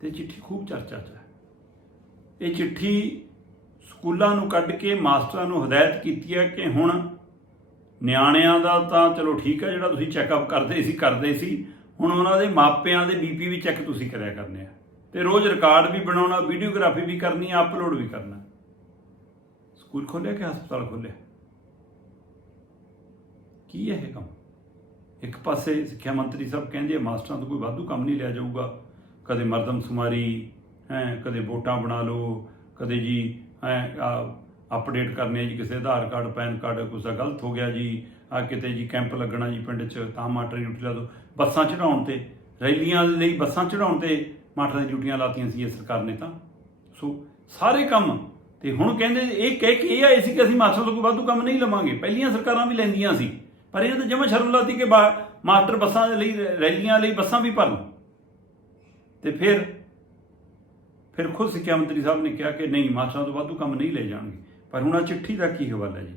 ਤੇ ਚਿੱਠੀ ਖੂਬ ਚਰਚਾ 'ਚ ਹੈ। ਇਹ ਚਿੱਠੀ ਸਕੂਲਾਂ ਨੂੰ ਕੱਢ ਕੇ ਮਾਸਟਰਾਂ ਨੂੰ ਹਦਾਇਤ ਕੀਤੀ ਹੈ ਕਿ ਹੁਣ ਨਿਆਣਿਆਂ ਦਾ ਤਾਂ ਚਲੋ ਠੀਕ ਹੈ ਜਿਹੜਾ ਤੁਸੀਂ ਚੈੱਕਅਪ ਕਰਦੇ ਸੀ ਕਰਦੇ ਸੀ, ਹੁਣ ਉਹਨਾਂ ਦੇ ਮਾਪਿਆਂ ਦੇ ਬੀਪੀ ਵੀ ਚੈੱਕ ਤੁਸੀਂ ਕਰਿਆ ਕਰਨੇ ਆ। ਤੇ ਰੋਜ਼ ਰਿਕਾਰਡ ਵੀ ਬਣਾਉਣਾ ਵੀਡੀਓਗ੍ਰਾਫੀ ਵੀ ਕਰਨੀ ਆ ਅਪਲੋਡ ਵੀ ਕਰਨਾ। ਸਕੂਲ ਖੋਲਿਆ ਕਿ ਹਸਪਤਾਲ ਖੋਲਿਆ? ਕੀ ਹੈ ਇਹ ਕੰਮ? ਇੱਕ ਪਾਸੇ ਸਿੱਖਿਆ ਮੰਤਰੀ ਸਾਹਿਬ ਕਹਿੰਦੇ ਆ, ਮਾਸਟਰਾਂ ਤੋਂ ਕੋਈ ਵਾਧੂ ਕੰਮ ਨਹੀਂ ਲਿਆ ਜਾਊਗਾ। ਕਦੇ ਮਰਦਮਸੁਮਾਰੀ ਹੈ, ਕਦੇ ਵੋਟਾਂ ਬਣਾ ਲਓ, ਕਦੇ ਜੀ, ਹੈ ਅਪਡੇਟ ਕਰਨੇ ਜੀ ਕਿਸੇ ਆਧਾਰ ਕਾਰਡ, ਪੈਨ ਕਾਰਡ, ਕੁਛ ਦਾ ਗਲਤ ਹੋ ਗਿਆ ਜੀ, ਆ ਕਿਤੇ ਜੀ ਕੈਂਪ ਲੱਗਣਾ ਜੀ ਪਿੰਡ 'ਚ, ਤਾਂ ਮਾਟਰ ਦੀ ਡਿਊਟੀ ਲਾ ਦਿਓ ਬੱਸਾਂ ਚੜਾਉਣ ਤੇ, ਰੈਲੀਆਂ ਲਈ ਬੱਸਾਂ ਚੜਾਉਣ ਤੇ ਮਾਸਟਰਾਂ ਦੀ ਡਿਊਟੀਆਂ ਲਾਤੀਆਂ ਸੀ ਇਹ ਸਰਕਾਰ ਨੇ ਤਾਂ। ਸੋ, ਸਾਰੇ ਕੰਮ, ਤੇ ਹੁਣ ਕਹਿੰਦੇ ਇਹ ਕਹਿ ਕੇ ਇਹ ਆਏ ਸੀ ਕਿ ਅਸੀਂ ਮਾਸਟਰ ਤੋਂ ਕੋਈ ਵਾਧੂ ਕੰਮ ਨਹੀਂ ਲਵਾਂਗੇ। ਪਹਿਲੀਆਂ ਸਰਕਾਰਾਂ ਵੀ ਲੈਂਦੀਆਂ ਸੀ, ਪਰ ਇਹ ਤਾਂ ਜਮਾ ਸ਼ਰਮ ਲਾਤੀ ਕਿ ਬਾ- ਮਾਸਟਰ ਬੱਸਾਂ ਲਈ ਰੈਲੀਆਂ ਲਈ ਬੱਸਾਂ ਵੀ ਭਰਨ। ਤੇ ਫਿਰ ਫਿਰ ਖੁਦ ਸਿੱਖਿਆ ਮੰਤਰੀ ਸਾਹਿਬ ਨੇ ਕਿਹਾ ਕਿ ਨਹੀਂ, ਮਾਸਟਰਾਂ ਤੋਂ ਵਾਧੂ ਕੰਮ ਨਹੀਂ ਲੈ ਜਾਣਗੇ। ਪਰ ਹੁਣ ਆ ਚਿੱਠੀ ਦਾ ਕੀ ਹਵਾਲਾ ਜੀ?